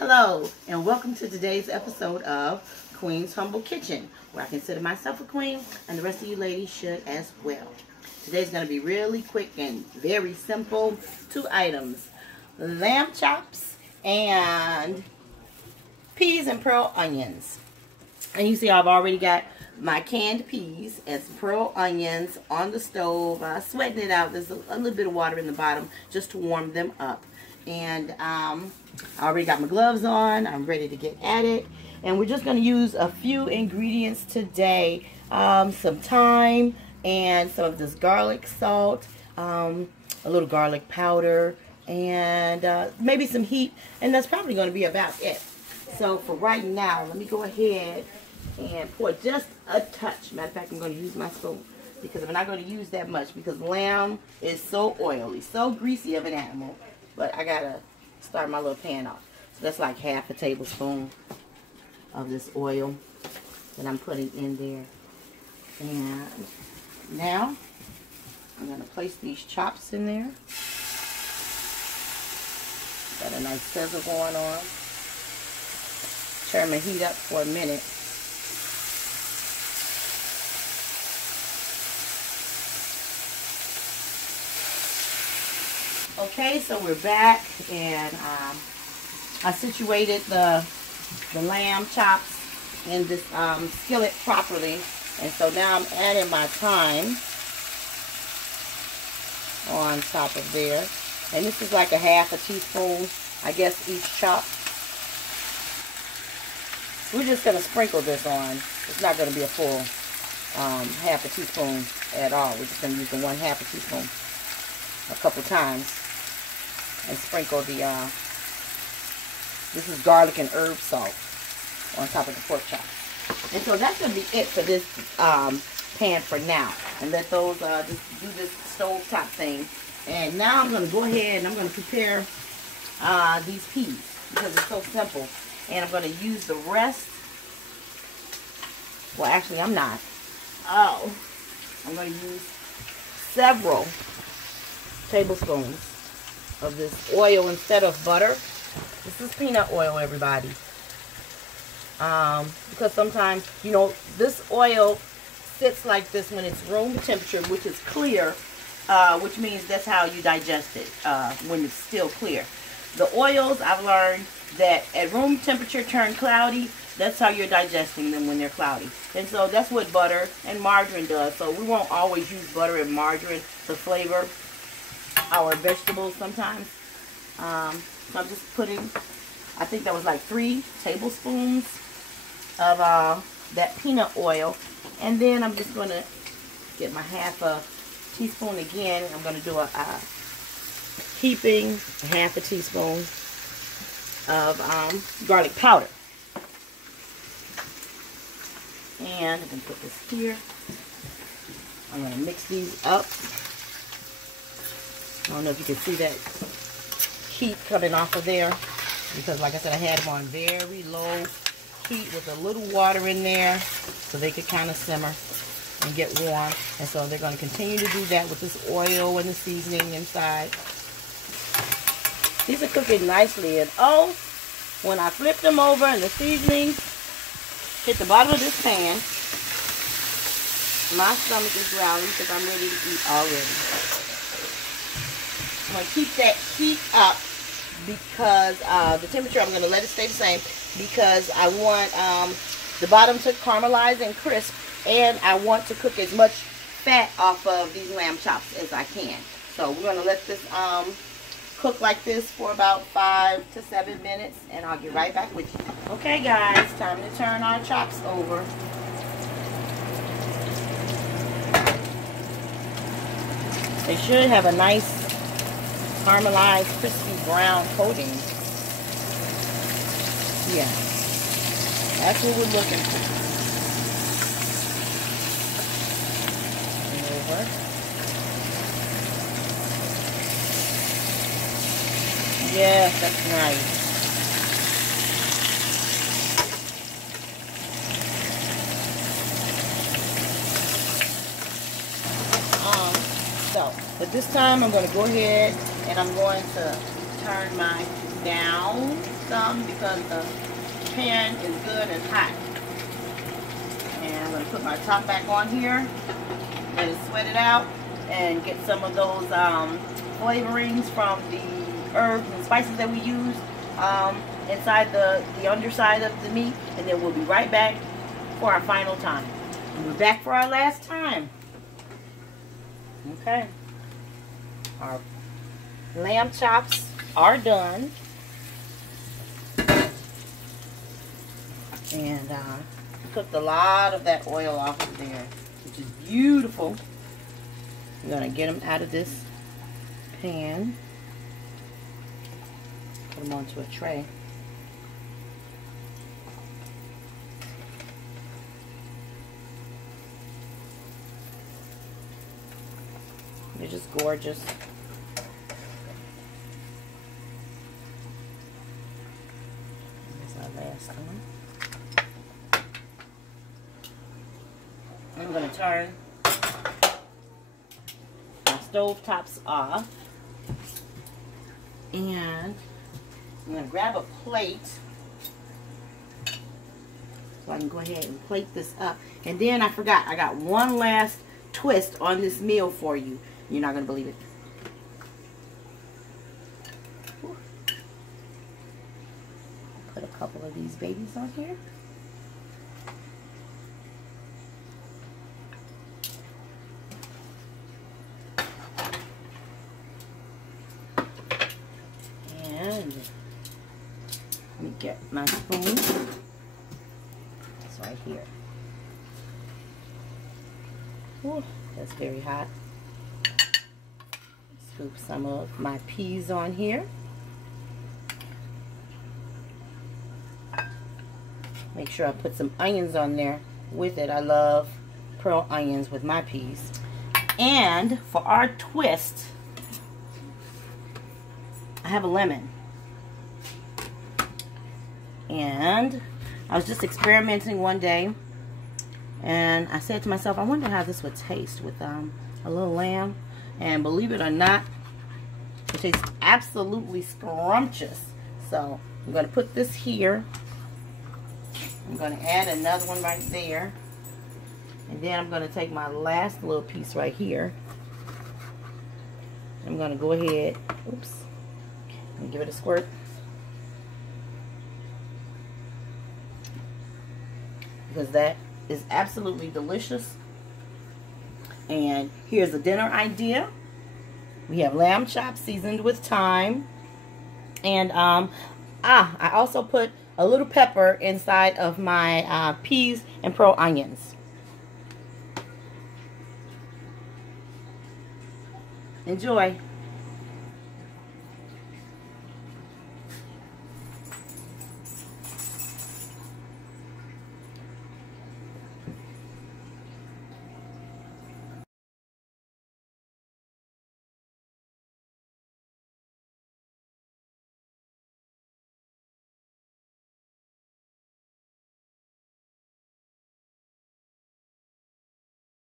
Hello, and welcome to today's episode of Queen's Humble Kitchen, where I consider myself a queen, and the rest of you ladies should as well. Today's going to be really quick and very simple. 2 items, lamb chops and peas and pearl onions. And you see I've already got my canned peas and some pearl onions on the stove, sweating it out. There's a little bit of water in the bottom just to warm them up. And I already got my gloves on. I'm ready to get at it. And we're just going to use a few ingredients today. Some thyme and some of this garlic salt, a little garlic powder, and maybe some heat. And that's probably going to be about it. So for right now, let me go ahead and pour just a touch. Matter of fact, I'm going to use my spoon because I'm not going to use that much because lamb is so oily, so greasy of an animal. But I gotta start my little pan off. So that's like half a tablespoon of this oil that I'm putting in there. And now I'm gonna place these chops in there. Got a nice sizzle going on. Turn my heat up for a minute. Okay, so we're back, and I situated the lamb chops in this skillet properly, and so now I'm adding my thyme on top of there, and this is like a half a teaspoon, I guess, each chop. We're just going to sprinkle this on. It's not going to be a full half a teaspoon at all. We're just going to use the 1/2 teaspoon a couple times. And sprinkle the, this is garlic and herb salt on top of the pork chop. And so that's going to be it for this pan for now. And let those, just do this stove top thing. And now I'm going to go ahead and I'm going to prepare these peas because it's so simple. And I'm going to use the rest. Well, actually, I'm not. Oh, I'm going to use several tablespoons of this oil instead of butter. This is peanut oil, everybody. Because sometimes, you know, this oil sits like this when it's room temperature, which is clear, which means that's how you digest it, when it's still clear. The oils, I've learned that at room temperature turn cloudy. That's how you're digesting them when they're cloudy. And so that's what butter and margarine does. So we won't always use butter and margarine to flavor our vegetables sometimes. So I'm just putting, I think that was like 3 tablespoons of that peanut oil. And then I'm just going to get my 1/2 teaspoon again. I'm going to do a heaping 1/2 teaspoon of garlic powder. And I'm going to put this here. I'm going to mix these up. I don't know if you can see that heat coming off of there, because like I said, I had them on very low heat with a little water in there so they could kind of simmer and get warm. And so they're going to continue to do that with this oil and the seasoning inside. These are cooking nicely, and oh, when I flip them over and the seasoning hit the bottom of this pan, my stomach is growling because I'm ready to eat already. I'm going to keep that heat up because the temperature, I'm going to let it stay the same because I want the bottom to caramelize and crisp, and I want to cook as much fat off of these lamb chops as I can. So we're going to let this cook like this for about 5 to 7 minutes, and I'll get right back with you. Okay guys, time to turn our chops over. They should have a nice caramelized, crispy brown coating. Yeah, that's what we're looking for. Over. Yes, that's nice. But this time I'm going to go ahead and I'm going to turn mine down some because the pan is good and hot. And I'm going to put my top back on here, let it sweat it out, and get some of those flavorings from the herbs and spices that we use inside the underside of the meat, and then we'll be right back for our final time. And we're back for our last time. Okay. Our lamb chops are done. And cooked a lot of that oil off of there, which is beautiful. I'm going to get them out of this pan. Put them onto a tray. They're just gorgeous. That's our last one. I'm going to turn my stove tops off. And I'm going to grab a plate so I can go ahead and plate this up. And then I forgot, I got one last twist on this meal for you. You're not going to believe it. Put a couple of these babies on here. And let me get my spoon. It's right here. Ooh, that's very hot. Scoop some of my peas on here. Make sure I put some onions on there with it. I love pearl onions with my peas. And for our twist, I have a lemon. And I was just experimenting one day, and I said to myself, I wonder how this would taste with a little lamb. And believe it or not, it tastes absolutely scrumptious. So I'm going to put this here. I'm going to add another one right there. And then I'm going to take my last little piece right here. I'm going to go ahead, oops, and give it a squirt. Because that is absolutely delicious. And here's a dinner idea. We have lamb chops seasoned with thyme. And I also put a little pepper inside of my peas and pearl onions. Enjoy.